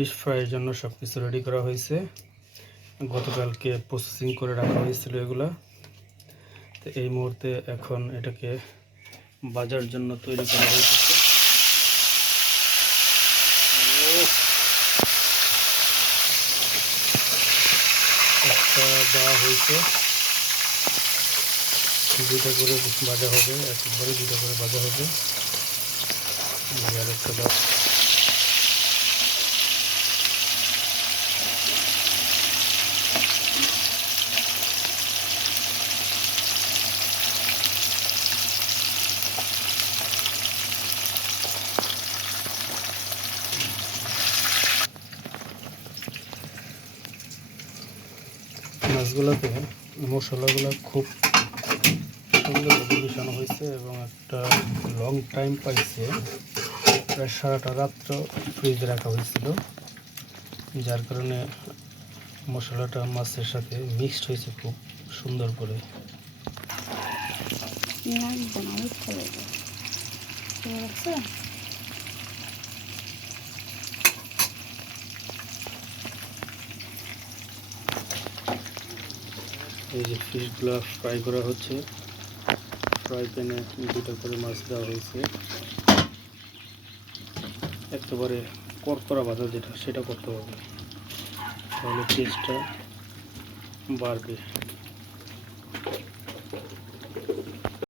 Fish ফ্রাইয়ের জন্য সব কিছু রেডি করা হয়েছে। গতকালকে প্রসেসিং করে রাখা হয়েছিল এগুলা। তো এই মুহূর্তে এখন এটাকে বাজার জন্য তৈরি করা হয়েছে। একটা দেওয়া হয়েছে, দুটা করে ভাজা হবে, একবারে দুটা করে ভাজা হবে। আর একটা দেওয়া মাছগুলোতে মশলাগুলো খুব সুন্দরভাবে মিশানো হয়েছে এবং একটা লং টাইম পাইছে। প্রায় সারাটা রাত্র ফ্রিজে রাখা হয়েছিল, যার কারণে মশলাটা মাছের সাথে মিক্সড হয়েছে খুব সুন্দর করে। এই যে ফিশগুলো ফ্রাই করা হচ্ছে, ফ্রাই প্যানে দুটো করে মাছ দেওয়া হয়েছে। একেবারে কড়কড়া ভাজা যেটা, সেটা করতে হবে, তাহলে টেস্টটা বাড়বে।